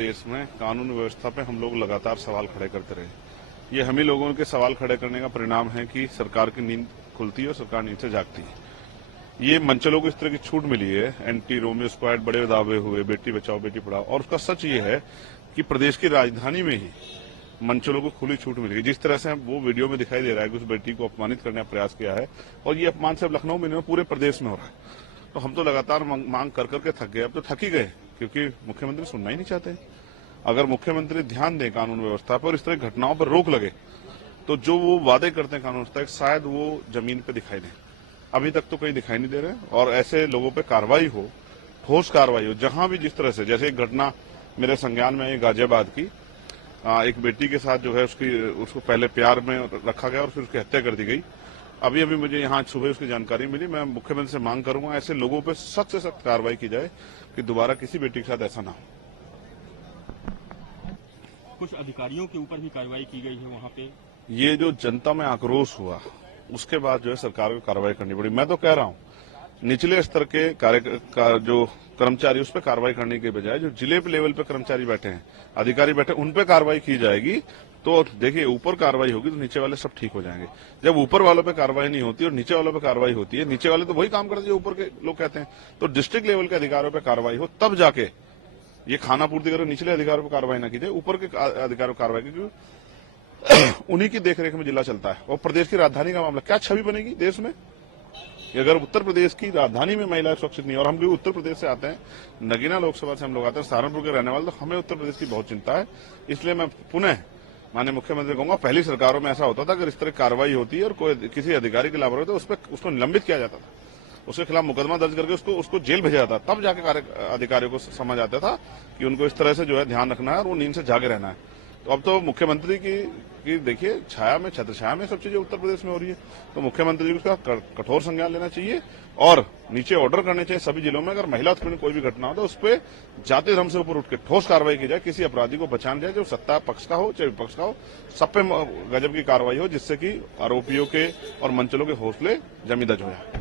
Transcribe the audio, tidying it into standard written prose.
देश में कानून व्यवस्था पे हम लोग लगातार सवाल खड़े करते रहे। ये हम ही लोगों के सवाल खड़े करने का परिणाम है कि सरकार की नींद खुलती है और सरकार नींद से जागती है। ये मंचलों को इस तरह की छूट मिली है, एंटी रोमियो स्क्वाड बड़े दावे हुए, बेटी बचाओ बेटी पढ़ाओ, और उसका सच ये है कि प्रदेश की राजधानी में ही मंचलों को खुली छूट मिली है। जिस तरह से वो वीडियो में दिखाई दे रहा है कि उस बेटी को अपमानित करने का प्रयास किया है, और ये अपमान सिर्फ लखनऊ में नहीं पूरे प्रदेश में हो रहा है। तो हम तो लगातार मांग कर करके थक गए, अब तो थक ही गए, क्योंकि मुख्यमंत्री सुनना ही नहीं चाहते। अगर मुख्यमंत्री ध्यान दें कानून व्यवस्था पर और इस तरह की घटनाओं पर रोक लगे, तो जो वो वादे करते हैं कानून व्यवस्था, शायद वो जमीन पे दिखाई दें। अभी तक तो कहीं दिखाई नहीं दे रहे, और ऐसे लोगों पे कार्रवाई हो, ठोस कार्रवाई हो, जहां भी जिस तरह से, जैसे एक घटना मेरे संज्ञान में है गाजियाबाद की, एक बेटी के साथ जो है उसको पहले प्यार में रखा गया और फिर उसकी हत्या कर दी गई। अभी मुझे यहाँ सुबह उसकी जानकारी मिली। मैं मुख्यमंत्री से मांग करूंगा ऐसे लोगों पे सख्त से सख्त कार्रवाई की जाए कि दोबारा किसी बेटी के साथ ऐसा ना हो। कुछ अधिकारियों के ऊपर भी कार्रवाई की गई है वहां पे। ये जो जनता में आक्रोश हुआ, उसके बाद जो है सरकार को कार्रवाई करनी पड़ी। मैं तो कह रहा हूं निचले स्तर के जो कर्मचारी, उस पर कार्रवाई करने के बजाय जो जिले लेवल पे कर्मचारी बैठे हैं, अधिकारी बैठे, उन पे कार्रवाई की जाएगी। तो देखिए, ऊपर कार्रवाई होगी तो नीचे वाले सब ठीक हो जाएंगे। जब ऊपर वालों पे कार्रवाई नहीं होती और नीचे वालों पे कार्रवाई होती है, नीचे वाले तो वही काम करते हैं जो ऊपर के लोग कहते हैं। तो डिस्ट्रिक्ट लेवल के अधिकारियों पे कार्रवाई हो, तब जाके ये खाना पूर्ति करो, निचले अधिकारियों पर कार्रवाई ना की जाए, ऊपर के अधिकारियों पर कार्रवाई की, क्योंकि उन्हीं की देखरेख में जिला चलता है। और प्रदेश की राजधानी का मामला, क्या छवि बनेगी देश में अगर उत्तर प्रदेश की राजधानी में महिला सुरक्षित नहीं। और हम भी उत्तर प्रदेश से आते हैं, नगीना लोकसभा से हम लोग आते हैं, सहारनपुर के रहने वाले, तो हमें उत्तर प्रदेश की बहुत चिंता है। इसलिए मैं पुनः माननीय मुख्यमंत्री कहूंगा, पहली सरकारों में ऐसा होता था, अगर इस तरह कार्रवाई होती है और कोई किसी अधिकारी की लापरवाही तो उसको निलंबित किया जाता था, उसके खिलाफ मुकदमा दर्ज करके उसको जेल भेजा जाता, तब जाके अधिकारियों को समझ आता था कि उनको इस तरह से जो है ध्यान रखना है और वो नींद से जागे रहना है। तो अब तो मुख्यमंत्री की देखिए छाया में, छत्र छाया में सब चीजें उत्तर प्रदेश में हो रही है। तो मुख्यमंत्री जी को उसका कठोर संज्ञान लेना चाहिए और नीचे ऑर्डर करने चाहिए सभी जिलों में, अगर महिला उत्पीड़न कोई भी घटना हो तो उस पर जाति धर्म से ऊपर उठ के ठोस कार्रवाई की जाए, किसी अपराधी को बचाना जाए, जो सत्ता पक्ष का हो चाहे विपक्ष का हो, सब पे गजब की कार्रवाई हो, जिससे कि आरोपियों के और मंचलों के हौसले जमी दज हो जाए।